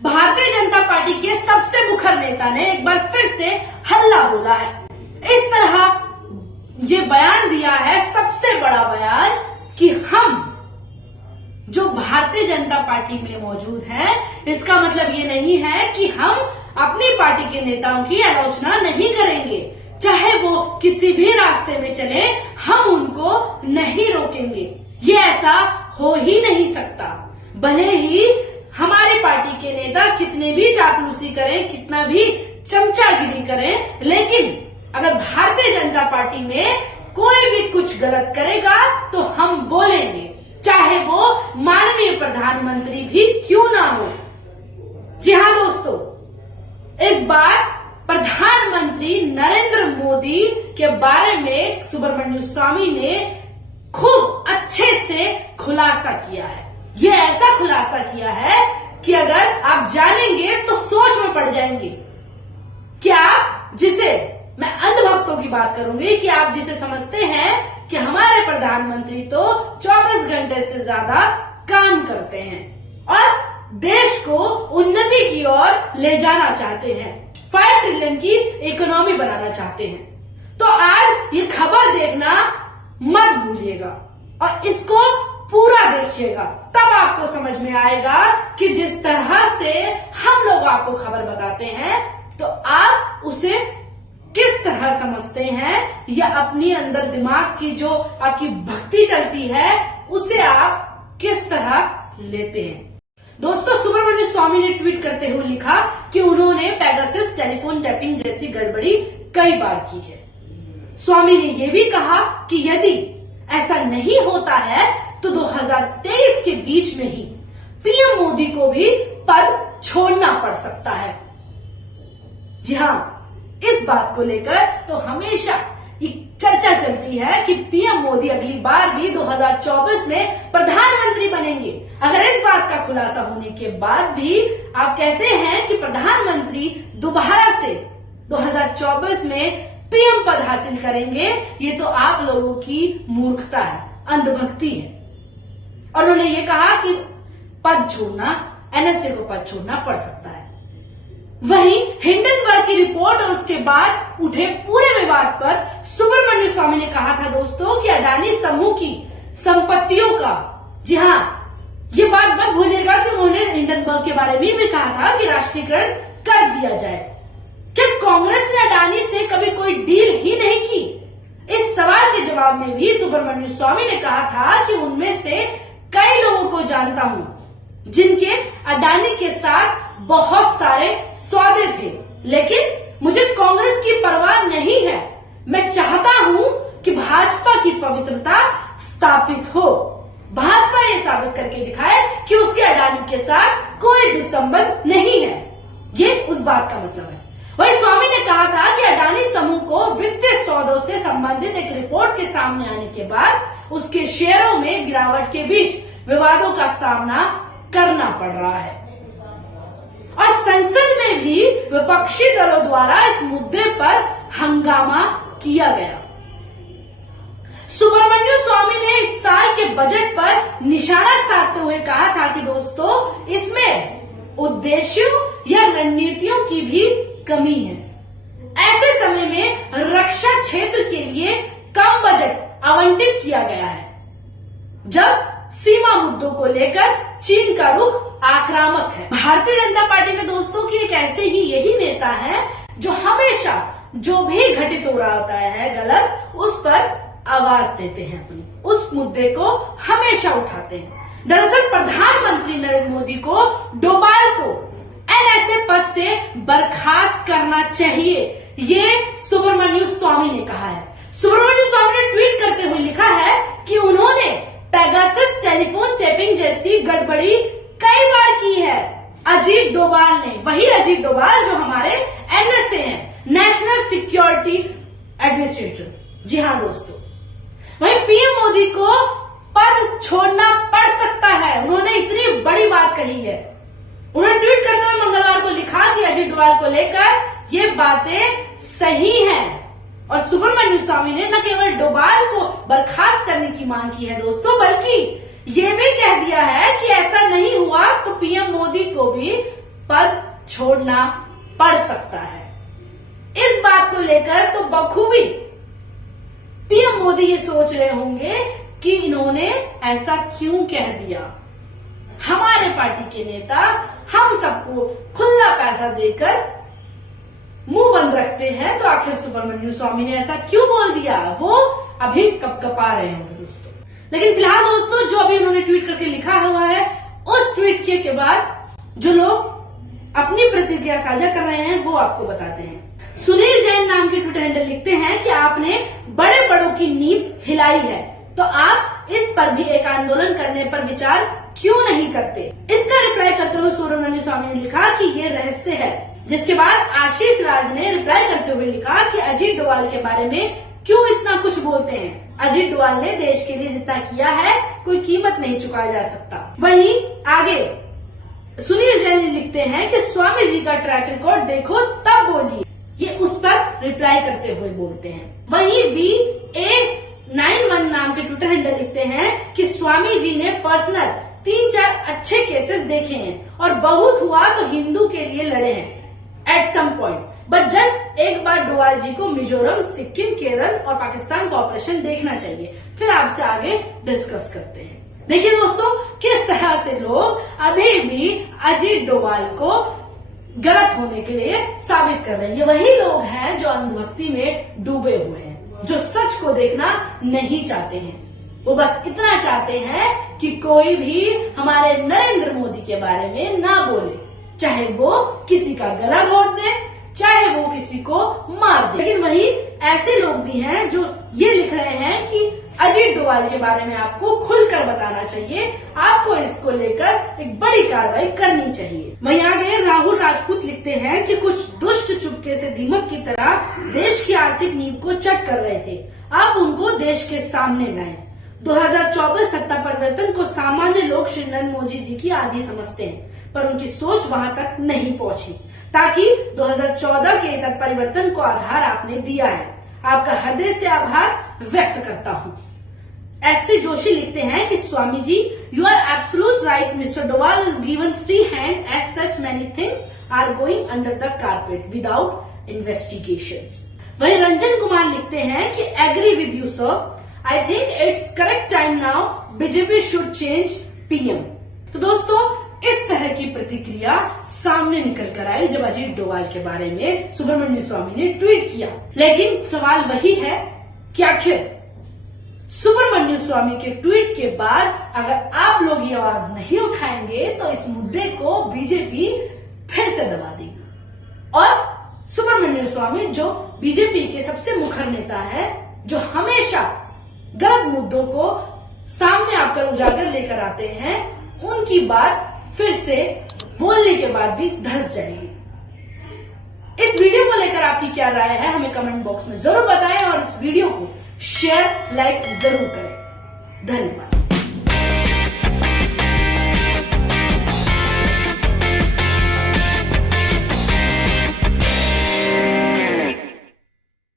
Bharatiya Janata party के सबसे मुखर नेता ने एक बार फिर से हल्ला बोला है। इस तरह ये बयान दिया है, सबसे बड़ा बयान, कि हम जो भारतीय जनता पार्टी में मौजूद हैं, इसका मतलब ये नहीं है कि हम अपनी पार्टी के नेताओं की आलोचना नहीं करेंगे। चाहे वो किसी भी रास्ते में चले, हम उनको नहीं रोकेंगे। ये ऐसा हो ही नहीं सकता। भले ही हमारी पार्टी के नेता कितने भी चापलूसी करें, कितना भी चमचागिरी करें, लेकिन अगर भारतीय जनता पार्टी में कोई भी कुछ गलत करेगा तो हम बोलेंगे, चाहे वो माननीय प्रधानमंत्री भी क्यों ना हो। जी हाँ दोस्तों, इस बार प्रधानमंत्री नरेंद्र मोदी के बारे में सुब्रमण्यम स्वामी ने खूब अच्छे से खुलासा किया है। ये ऐसा खुलासा किया है कि अगर आप जानेंगे तो सोच में पड़ जाएंगे। क्या जिसे मैं अंधभक्तों की बात करूंगी, कि आप जिसे समझते हैं कि हमारे प्रधानमंत्री तो 24 घंटे से ज्यादा काम करते हैं और देश को उन्नति की ओर ले जाना चाहते हैं, 5 ट्रिलियन की इकोनॉमी बनाना चाहते हैं, तो आज ये खबर देखना मत भूलिएगा और इसको पूरा देखिएगा। तब आपको समझ में आएगा कि जिस तरह से हम लोग आपको खबर बताते हैं तो आप उसे किस तरह समझते हैं, या अपनी अंदर दिमाग की जो आपकी भक्ति चलती है उसे आप किस तरह लेते हैं। दोस्तों, सुब्रमण्यम स्वामी ने ट्वीट करते हुए लिखा कि उन्होंने पेगासस टेलीफोन टैपिंग जैसी गड़बड़ी कई बार की है। स्वामी ने यह भी कहा कि यदि ऐसा नहीं होता है तो 2023 के बीच में ही पीएम मोदी को भी पद छोड़ना पड़ सकता है। जी हाँ, इस बात को लेकर तो हमेशा चर्चा चलती है कि पीएम मोदी अगली बार भी 2024 में प्रधानमंत्री बनेंगे। अगर इस बात का खुलासा होने के बाद भी आप कहते हैं कि प्रधानमंत्री दोबारा से 2024 में पीएम पद हासिल करेंगे, ये तो आप लोगों की मूर्खता है, अंधभक्ति है। और उन्होंने ये कहा कि पद छोड़ना, एनएसए को पद छोड़ना पड़ सकता है। वहीं हिंडनबर्ग की रिपोर्ट और उसके बाद उठे पूरे विवाद पर सुब्रमण्यम स्वामी ने कहा था दोस्तों कि अडानी समूह की संपत्तियों का, जी हाँ, ये बात मत भूलिएगा कि उन्होंने हिंडनबर्ग के बारे में भी कहा था कि राष्ट्रीयकरण कर दिया जाए। क्या कांग्रेस ने अडानी से कभी कोई डील ही नहीं की? इस सवाल के जवाब में भी सुब्रमण्यम स्वामी ने कहा था कि उनमें से कई लोगों को जानता हूं जिनके अडानी के साथ बहुत सारे सौदे थे, लेकिन मुझे कांग्रेस की परवाह नहीं है। मैं चाहता हूं कि भाजपा की पवित्रता स्थापित हो। भाजपा ये साबित करके दिखाए कि उसके अडानी के साथ कोई भी संबंध नहीं है। ये उस बात का मतलब है। वही स्वामी ने कहा था कि अडानी समूह को वित्तीय सौदों से संबंधित एक रिपोर्ट के सामने आने के बाद उसके शेयरों में गिरावट के बीच विवादों का सामना करना पड़ रहा है और संसद में भी विपक्षी दलों द्वारा इस मुद्दे पर हंगामा किया गया। सुब्रमण्यम स्वामी ने इस साल के बजट पर निशाना साधते हुए कहा था कि दोस्तों, इसमें उद्देश्यों या रणनीतियों की भी कमी है। ऐसे समय में रक्षा क्षेत्र के लिए कम बजट आवंटित किया गया है, जब सीमा मुद्दों को लेकर चीन का रुख आक्रामक है। भारतीय जनता पार्टी में दोस्तों की एक ऐसे ही यही नेता है जो हमेशा जो भी घटित हो रहा होता है गलत, उस पर आवाज देते हैं, अपनी उस मुद्दे को हमेशा उठाते हैं। दरअसल प्रधानमंत्री नरेंद्र मोदी को डोभाल को एनएसए पद से बर्खास्त करना चाहिए, ये सुब्रमण्यम स्वामी ने कहा है। सुब्रमण्यम स्वामी ने ट्वीट करते हुए लिखा है कि उन्होंने पेगासस टेलीफोन टैपिंग जैसी गड़बड़ी कई बार की है। अजीत डोभाल ने, वही अजीत डोभाल जो हमारे एनएसए हैं, नेशनल सिक्योरिटी एडमिनिस्ट्रेटर। जी हाँ दोस्तों, वही पीएम मोदी को पद छोड़ना पड़ सकता है, उन्होंने इतनी बड़ी बात कही है। उन्होंने ट्वीट करते हुए मंगलवार को लिखा कि अजीत डोभाल को लेकर ये बातें सही हैं और सुब्रमण्यम स्वामी ने न केवल डोभाल को बर्खास्त करने की मांग की है दोस्तों, बल्कि ये भी कह दिया है कि ऐसा नहीं हुआ तो पीएम मोदी को भी पद छोड़ना पड़ सकता है। इस बात को लेकर तो बखूबी पीएम मोदी ये सोच रहे होंगे कि इन्होंने ऐसा क्यों कह दिया। हमारे पार्टी के नेता हम सबको खुला पैसा देकर मुंह बंद रखते हैं, तो आखिर सुब्रमण्यम स्वामी ने ऐसा क्यों बोल दिया, वो अभी कपकपा रहे होंगे दोस्तों। लेकिन फिलहाल दोस्तों जो अभी उन्होंने ट्वीट करके लिखा हुआ है, उस ट्वीट के बाद जो लोग अपनी प्रतिक्रिया साझा कर रहे हैं वो आपको बताते हैं। सुनील जैन नाम के ट्विटर हैंडल लिखते हैं कि आपने बड़े बड़ों की नींव हिलाई है, तो आप इस पर भी एक आंदोलन करने पर विचार क्यों नहीं करते। इसका रिप्लाई करते हुए सुब्रमण्यम स्वामी ने लिखा कि ये रहस्य है, जिसके बाद आशीष राज ने रिप्लाई करते हुए लिखा कि अजीत डोभाल के बारे में क्यों इतना कुछ बोलते हैं। अजीत डोभाल ने देश के लिए जितना किया है कोई कीमत नहीं चुकाया जा सकता। वहीं आगे सुनील जैन लिखते हैं कि स्वामी जी का ट्रैक रिकॉर्ड देखो तब बोलिए, ये उस पर रिप्लाई करते हुए बोलते हैं। वहीं VA91 नाम के ट्विटर हैंडल लिखते हैं कि स्वामी जी ने पर्सनल 3-4 अच्छे केसेस देखे हैं और बहुत हुआ तो हिंदू के लिए लड़े हैं at some point, but just एक बार डोभाल जी को मिजोरम, सिक्किम, केरल और पाकिस्तान का ऑपरेशन देखना चाहिए, फिर आपसे आगे डिस्कस करते हैं। देखिए दोस्तों किस तरह से लोग अभी भी अजीत डोभाल को गलत होने के लिए साबित कर रहे हैं। ये वही लोग हैं जो अंधभक्ति में डूबे हुए हैं, जो सच को देखना नहीं चाहते हैं। वो बस इतना चाहते हैं कि कोई भी हमारे नरेंद्र मोदी के बारे में ना बोले, चाहे वो किसी का गला घोट दे, चाहे वो किसी को मार दे। लेकिन वही ऐसे लोग भी हैं जो ये लिख रहे हैं कि अजीत डोभाल के बारे में आपको खुलकर बताना चाहिए, आपको इसको लेकर एक बड़ी कार्रवाई करनी चाहिए। वहीं आगे राहुल राजपूत लिखते हैं कि कुछ दुष्ट चुपके से दीमक की तरह देश की आर्थिक नींव को चट कर रहे थे, आप उनको देश के सामने लाएं। 2024 सत्ता परिवर्तन को सामान्य लोग श्री नरेंद्र मोदी जी की आधी समझते हैं, पर उनकी सोच वहां तक नहीं पहुंची, ताकि 2014 के इतर परिवर्तन को आधार आपने दिया है। आपका हृदय से आभार व्यक्त करता हूं। एस.सी. जोशी लिखते हैं कि Swami ji, you are absolute right, mister Doval is given free hand, as such many things are going under the carpet without investigations. वहीं रंजन कुमार लिखते हैं कि agree with you sir, I think it's correct time now, BJP should change PM. तो दोस्तों इस तरह की प्रतिक्रिया सामने निकल कर आई जब अजीत डोभाल के बारे में सुब्रमण्यम स्वामी ने ट्वीट किया। लेकिन सवाल वही है कि आखिर सुब्रमण्यम स्वामी के ट्वीट के बाद अगर आप लोग ये आवाज नहीं उठाएंगे तो इस मुद्दे को बीजेपी फिर से दबा देगी। और सुब्रमण्यम स्वामी जो बीजेपी के सबसे मुखर नेता है, जो हमेशा गलत मुद्दों को सामने आकर उजागर लेकर आते हैं, उनकी बात फिर से बोलने के बाद भी धंस जाएगी। इस वीडियो को लेकर आपकी क्या राय है हमें कमेंट बॉक्स में जरूर बताएं और इस वीडियो को शेयर लाइक जरूर करें। धन्यवाद।